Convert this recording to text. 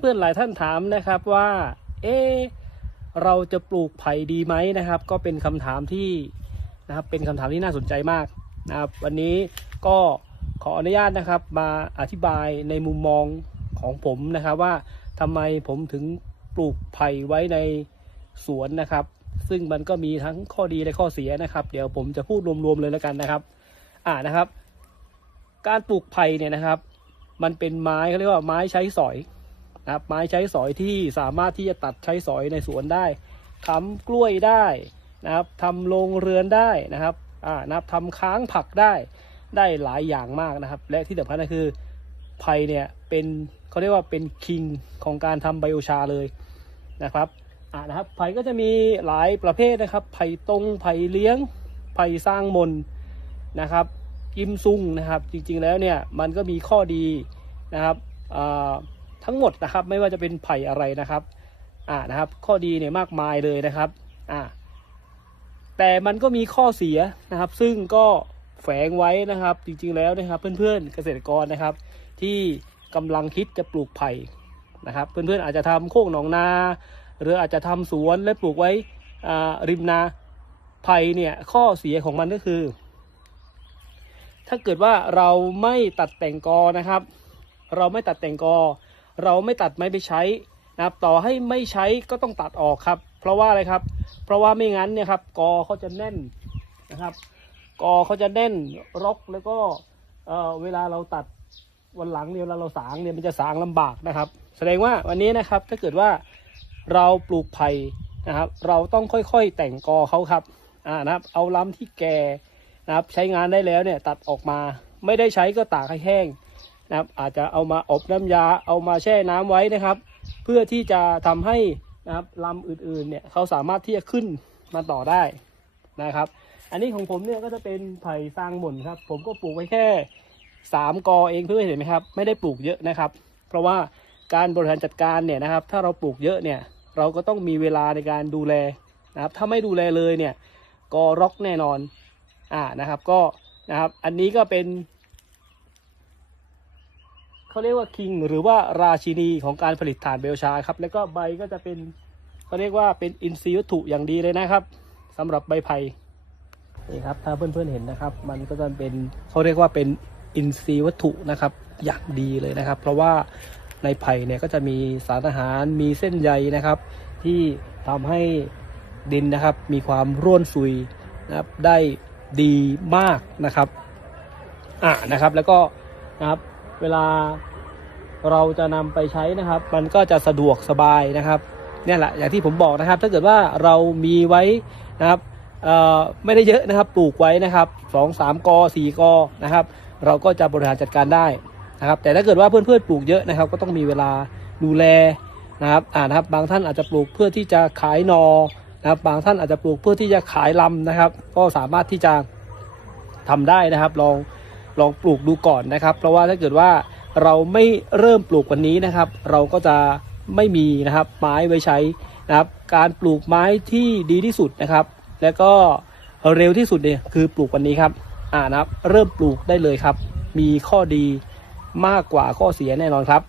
เพื่อนๆหลายท่านถามนะครับว่า เอะเราจะปลูกไผ่ดีไหมนะครับ ก็เป็นคำถามที่นะครับเป็นคำถามที่น่าสนใจมากนะครับ วันนี้ก็ขออนุญาตนะครับ มาอธิบายในมุมมองของผมนะครับ ว่าทำไมผมถึงปลูกไผ่ไว้ในสวนนะครับ ซึ่งมันก็มีทั้งข้อดีและข้อเสียนะครับ เดี๋ยวผมจะพูดรวมๆเลยแล้วกันนะครับ อ่านะครับ การปลูกไผ่เนี่ยนะครับ มันเป็นไม้เขาเรียกว่าไม้ใช้สอย นะครับไม้ใช้สอยที่สามารถที่จะตัดใช้สอยในสวนได้ทำกล้วยได้นะครับทำโรงเรือนได้นะครับอ่านะครับทำค้างผักได้ได้หลายอย่างมากนะครับ และที่สำคัญก็คือไผ่เนี่ยเป็นเขาเรียกว่าเป็นคิงของการทำไบโอชาเลยนะครับอ่านะครับไผ่ก็จะมีหลายประเภทนะครับไผ่ตรงไผ่เลี้ยงไผ่สร้างมนนะครับกิมซุงนะครับ จริงๆแล้วเนี่ยมันก็มีข้อดีนะครับอ่า ทั้งหมดนะครับ ไม่ว่าจะเป็นไผ่อะไรนะครับอ่านะครับ ข้อดีเนี่ยมากมายเลยนะครับอ่าแต่มันก็มีข้อเสียนะครับ ซึ่งก็แฝงไว้นะครับ จริงๆแล้วนะครับ เพื่อนๆเกษตรกรนะครับ ที่กำลังคิดจะปลูกไผ่นะครับ เพื่อนๆอาจจะทำโคกหนองนา หรืออาจจะทำสวนและปลูกไว้อ่าริมนาไผ่เนี่ยข้อเสียของมันก็คือ ถ้าเกิดว่าเราไม่ตัดแต่งกอนะครับ เราไม่ตัดแต่งกอ เราไม่ตัดไม้ไปใช้นะครับต่อให้ไม่ใช้ก็ต้องตัดออกครับ เพราะว่าอะไรครับ เพราะว่าไม่งั้นเนี่ยครับกอเขาจะแน่นนะครับ กอเขาจะแน่นรกแล้วก็เอ่อเวลาเราตัดวันหลังเนี่ยเวลาเราสางเนี่ยมันจะสางลำบากนะครับ แสดงว่าวันนี้นะครับถ้าเกิดว่าเราปลูกไผ่นะครับ เราต้องค่อยๆแต่งกอเขาครับอ่านะครับ เอาล้ำที่แก่นะครับ ใช้งานได้แล้วเนี่ยตัดออกมา ไม่ได้ใช้ก็ตากให้แห้ง นะครับ อาจจะเอามาอบน้ำยาเอามาแช่น้ำไว้นะครับ เพื่อที่จะทำให้นะครับลำอื่นๆเนี่ยเขาสามารถที่จะขึ้นมาต่อได้นะครับ อันนี้ของผมเนี่ยก็จะเป็นไผ่สร้างหม่นครับ ผมก็ปลูกไว้แค่สามกอเองเพื่อนเห็นไหมครับ ไม่ได้ปลูกเยอะนะครับ เพราะว่าการบริหารจัดการเนี่ยนะครับ ถ้าเราปลูกเยอะเนี่ย เราก็ต้องมีเวลาในการดูแลนะครับ ถ้าไม่ดูแลเลยเนี่ยกอร็อกแน่นอนอ่านะครับ ก็นะครับ อันนี้ก็เป็น เขาเรียกว่าคิงหรือว่าราชินีของการผลิตถ่านเบลชาครับ แล้วก็ใบก็จะเป็นเขาเรียกว่าเป็นอินทรีย์วัตถุอย่างดีเลยนะครับสำหรับใบไผ่นี่ครับถ้าเพื่อนๆเห็นนะครับ มันก็จะเป็นเขาเรียกว่าเป็นอินทรีย์วัตถุนะครับอย่างดีเลยนะครับ เพราะว่าในไผ่เนี่ยก็จะมีสารอาหารมีเส้นใยนะครับ ที่ทำให้ดินนะครับ มีความร่วนซุยนะครับได้ดีมากนะครับอ่านะครับแล้วก็นะครับ เวลาเราจะนำไปใช้นะครับ มันก็จะสะดวกสบายนะครับเนี่ยแหละอย่างที่ผมบอกนะครับ ถ้าเกิดว่าเรามีไว้นะครับไม่ได้เยอะนะครับปลูกไว้นะครับสองสามกอสี่กอนะครับ เราก็จะบริหารจัดการได้นะครับ แต่ถ้าเกิดว่าเพื่อนๆปลูกเยอะนะครับ ก็ต้องมีเวลาดูแลนะครับอ่านะครับ บางท่านอาจจะปลูกเพื่อที่จะขายนอนะครับ บางท่านอาจจะปลูกเพื่อที่จะขายลำนะครับ ก็สามารถที่จะทำได้นะครับ ลอง ลองปลูกดูก่อนนะครับ เพราะว่าถ้าเกิดว่าเราไม่เริ่มปลูกวันนี้นะครับ เราก็จะไม่มีนะครับไม้ไว้ใช้นะครับ การปลูกไม้ที่ดีที่สุดนะครับ แล้วก็เร็วที่สุดเนี่ยคือปลูกวันนี้ครับอ่านะครับ เริ่มปลูกได้เลยครับ มีข้อดีมากกว่าข้อเสียแน่นอนครับ